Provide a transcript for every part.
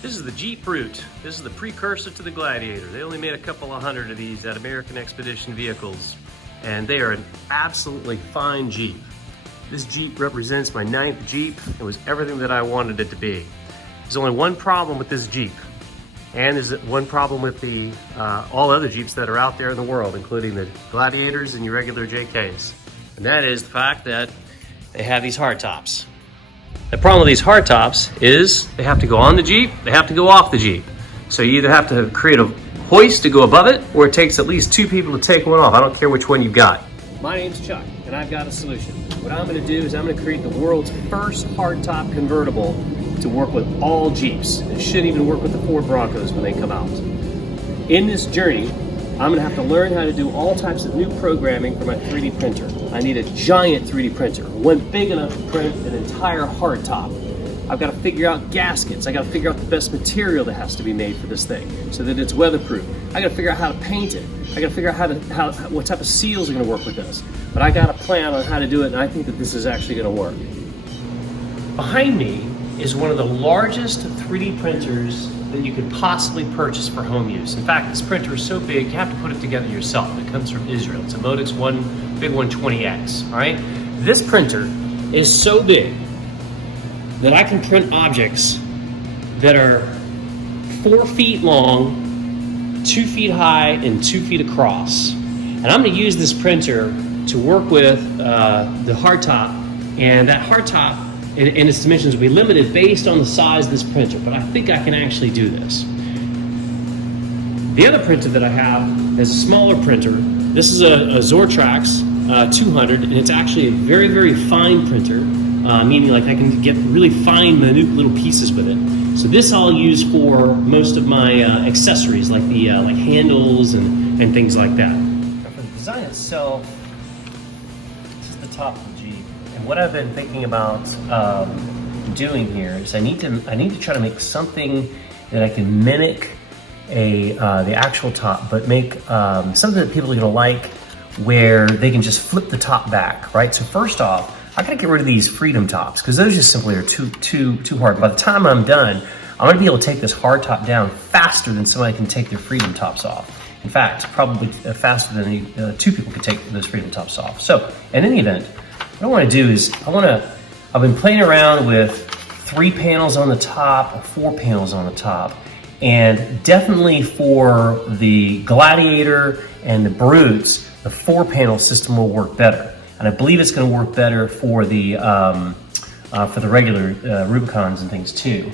This is the Jeep Brute. This is the precursor to the Gladiator. They only made a couple of hundred of these at American Expedition Vehicles, and they are an absolutely fine Jeep. This Jeep represents my 9th Jeep. It was everything that I wanted it to be. There's only one problem with this Jeep, and there's one problem with the all other Jeeps that are out there in the world, including the Gladiators and your regular JKs. And that is the fact that they have these hardtops. The problem with these hardtops is they have to go on the Jeep, they have to go off the Jeep. So you either have to create a hoist to go above it, or it takes at least 2 people to take one off. I don't care which one you've got. My name's Chuck, and I've got a solution. What I'm gonna do is I'm gonna create the world's first hardtop convertible to work with all Jeeps. It shouldn't even work with the Ford Broncos when they come out. In this journey, I'm gonna have to learn how to do all types of new programming for my 3D printer. I need a giant 3D printer, one big enough to print an entire hardtop. I've got to figure out gaskets. I got to figure out the best material that has to be made for this thing so that it's weatherproof. I got to figure out how to paint it. I got to figure out what type of seals are going to work with this. But I got a plan on how to do it, and I think that this is actually going to work. Behind me is one of the largest 3D printers that you could possibly purchase for home use. In fact, this printer is so big, you have to put it together yourself. It comes from Israel. It's a Modix Big 120X, all right? This printer is so big that I can print objects that are 4 feet long, 2 feet high, and 2 feet across. And I'm gonna use this printer to work with the hardtop, and that hardtop and its dimensions will be limited based on the size of this printer, but I think I can actually do this. The other printer that I have is a smaller printer. This is a Zortrax 200, and it's actually a very, very fine printer, meaning like I can get really fine, minute little pieces with it. So this I'll use for most of my accessories, like the like handles and things like that. Now for the design itself, this is the top of the Jeep. And what I've been thinking about doing here is I need to try to make something that I can mimic the actual top, but make something that people are gonna like, where they can just flip the top back, right? So first off, I gotta get rid of these Freedom tops because those just simply are too hard. By the time I'm done, I'm gonna be able to take this hard top down faster than somebody can take their Freedom tops off. In fact, probably faster than 2 people can take those Freedom tops off. So in any event, what I wanna do is I've been playing around with 3 panels on the top, or 4 panels on the top, and definitely for the Gladiator and the Brutes, the 4-panel system will work better. And I believe it's gonna work better for the regular Rubicons and things too.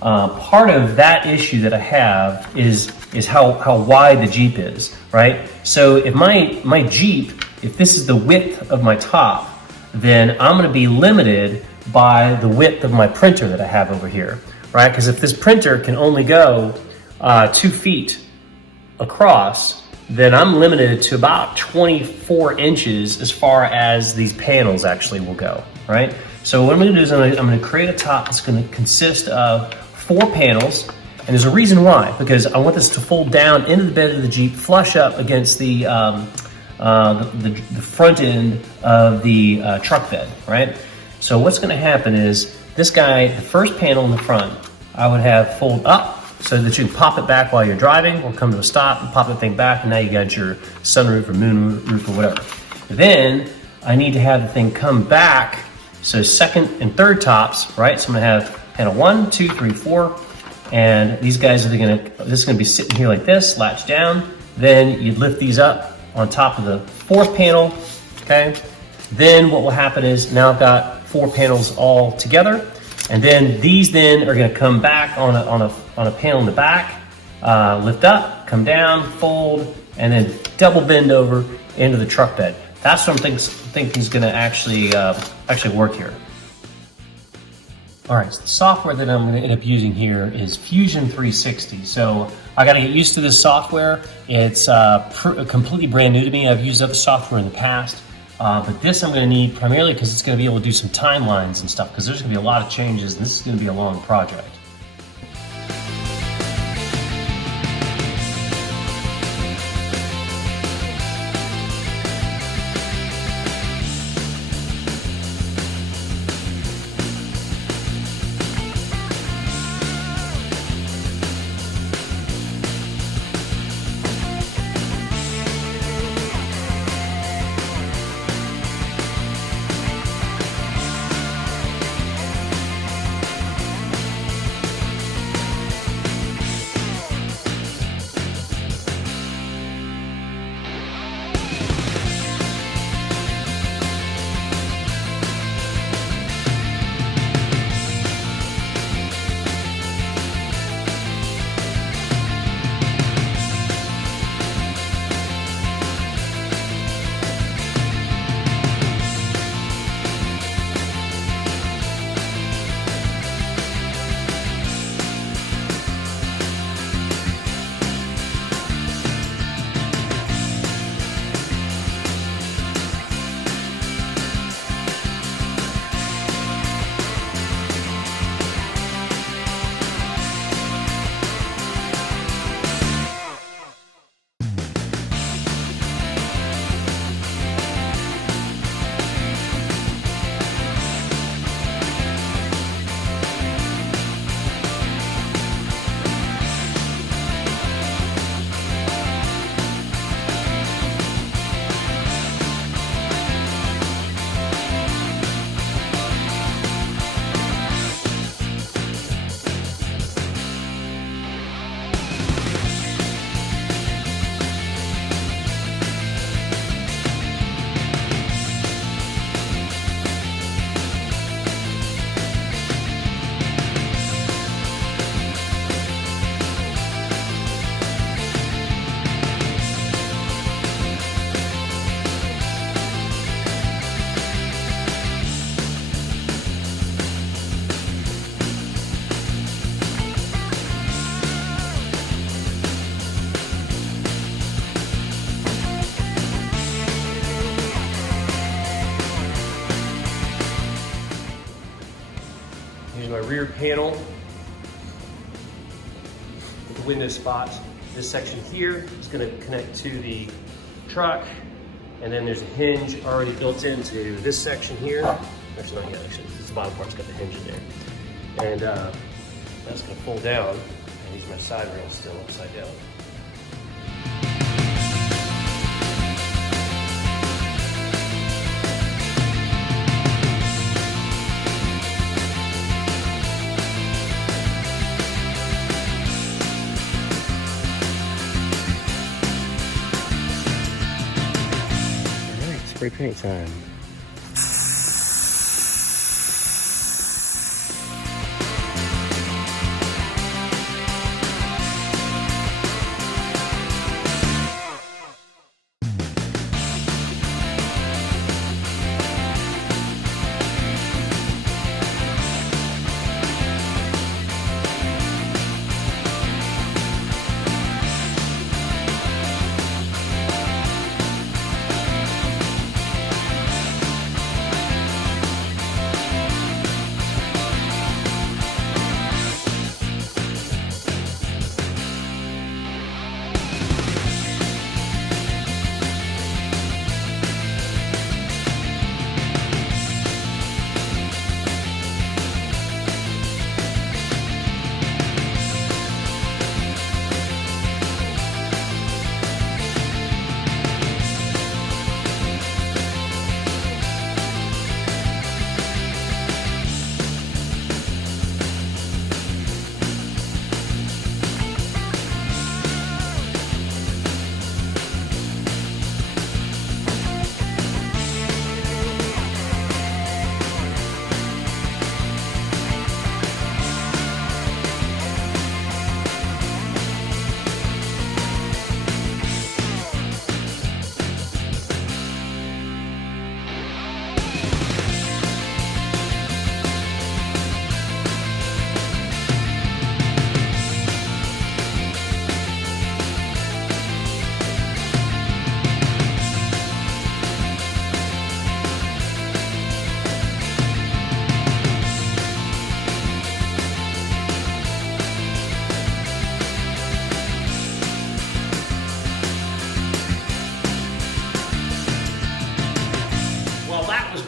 Part of that issue that I have is how wide the Jeep is, right? So if my Jeep, if this is the width of my top, then I'm gonna be limited by the width of my printer that I have over here, right? Because if this printer can only go 2 feet across, then I'm limited to about 24 inches as far as these panels actually will go, right? So what I'm gonna do is I'm gonna create a top that's gonna consist of 4 panels, and there's a reason why, because I want this to fold down into the bed of the Jeep, flush up against the front end of the truck bed, right? So what's gonna happen is this guy, the first panel in the front, I would have fold up so that you can pop it back while you're driving, or come to a stop and pop the thing back, and now you got your sunroof or moon roof or whatever. Then I need to have the thing come back, so second and third tops, right? So I'm gonna have panel 1, 2, 3, 4, and these guys this is gonna be sitting here like this, latch down. Then you'd lift these up on top of the 4th panel, okay? Then what will happen is now I've got 4 panels all together, and then these then are gonna come back on a panel in the back, lift up, come down, fold, and then double bend over into the truck bed. That's what I'm thinking is gonna actually work here. All right, so the software that I'm gonna end up using here is Fusion 360. So I gotta get used to this software. It's completely brand new to me. I've used other software in the past. But this I'm gonna need primarily because it's gonna be able to do some timelines and stuff, because there's gonna be a lot of changes, and this is gonna be a long project. rear panel with the window spots. This section here is going to connect to the truck, and then there's a hinge already built into this section here. Actually, not yet, actually. This bottom part's got the hinge in there. And that's going to pull down, and these are my side rails still upside down. Spray paint time.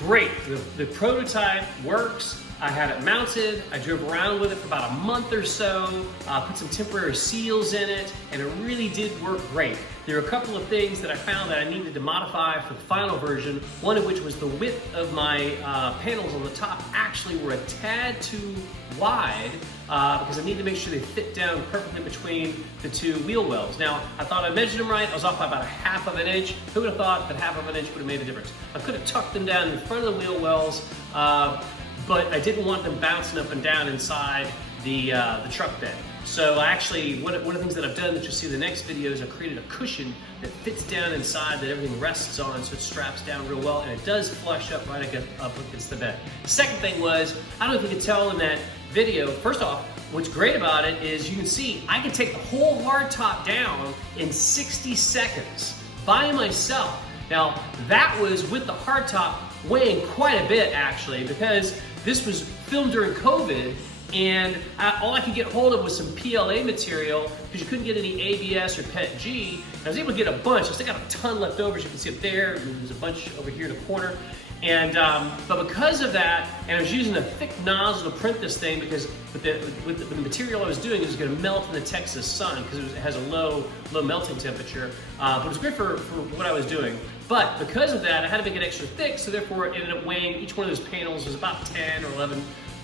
Great, the prototype works. I had it mounted, I drove around with it for about a month or so, put some temporary seals in it, and it really did work great. There are a couple of things that I found that I needed to modify for the final version, one of which was the width of my panels on the top actually were a tad too wide because I needed to make sure they fit down perfectly between the two wheel wells. Now, I thought I measured them right. I was off by about 1/2 of an inch. Who would have thought that 1/2 of an inch would have made a difference? I could have tucked them down in front of the wheel wells, but I didn't want them bouncing up and down inside the truck bed. So actually, one of the things that I've done that you'll see in the next video is I've created a cushion that fits down inside that everything rests on, so it straps down real well, and it does flush up right up against the bed. The second thing was, I don't know if you can tell in that video, first off, what's great about it is you can see I can take the whole hardtop down in 60 seconds by myself. Now, that was with the hardtop weighing quite a bit actually, because this was filmed during COVID, and all I could get hold of was some PLA material because you couldn't get any ABS or PETG. I was able to get a bunch. I still got a ton left over, as you can see up there. There's a bunch over here in the corner. And but because of that, and I was using a thick nozzle to print this thing because with the material I was doing, it was going to melt in the Texas sun because it has a low melting temperature. But it was great for what I was doing. But because of that, I had to make it extra thick, so therefore it ended up weighing, each one of those panels was about 10 or 11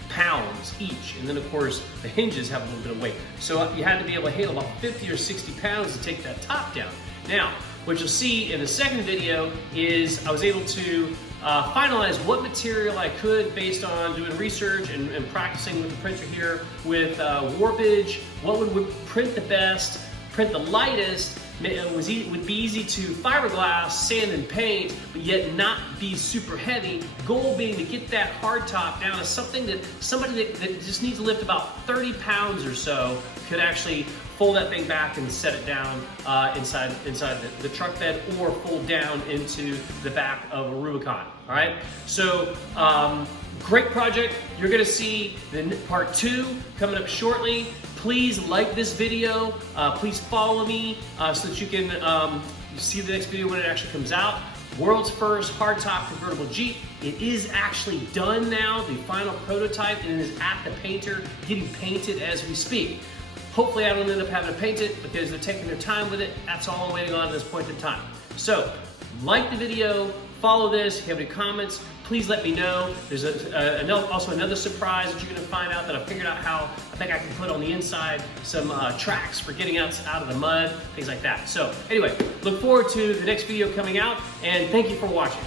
pounds each. And then of course, the hinges have a little bit of weight. So you had to be able to handle about 50 or 60 pounds to take that top down. Now, what you'll see in the second video is I was able to finalize what material I could based on doing research and practicing with the printer here with warpage, what would print the best, print the lightest, would be easy to fiberglass, sand, and paint, but yet not be super heavy. Goal being to get that hardtop down to something that somebody that just needs to lift about 30 pounds or so could actually fold that thing back and set it down inside the truck bed, or fold down into the back of a Rubicon. All right. So Great project. You're gonna see the part 2 coming up shortly. Please like this video. Please follow me so that you can see the next video when it actually comes out. World's first hardtop convertible Jeep. It is actually done now, the final prototype, and it is at the painter, getting painted as we speak. Hopefully I don't end up having to paint it because they're taking their time with it. That's all I'm waiting on at this point in time. So, like the video, follow this. If you have any comments, please let me know. There's also another surprise that you're gonna find out that I figured out how I think I can put on the inside some tracks for getting out of the mud, things like that. So anyway, look forward to the next video coming out, and thank you for watching.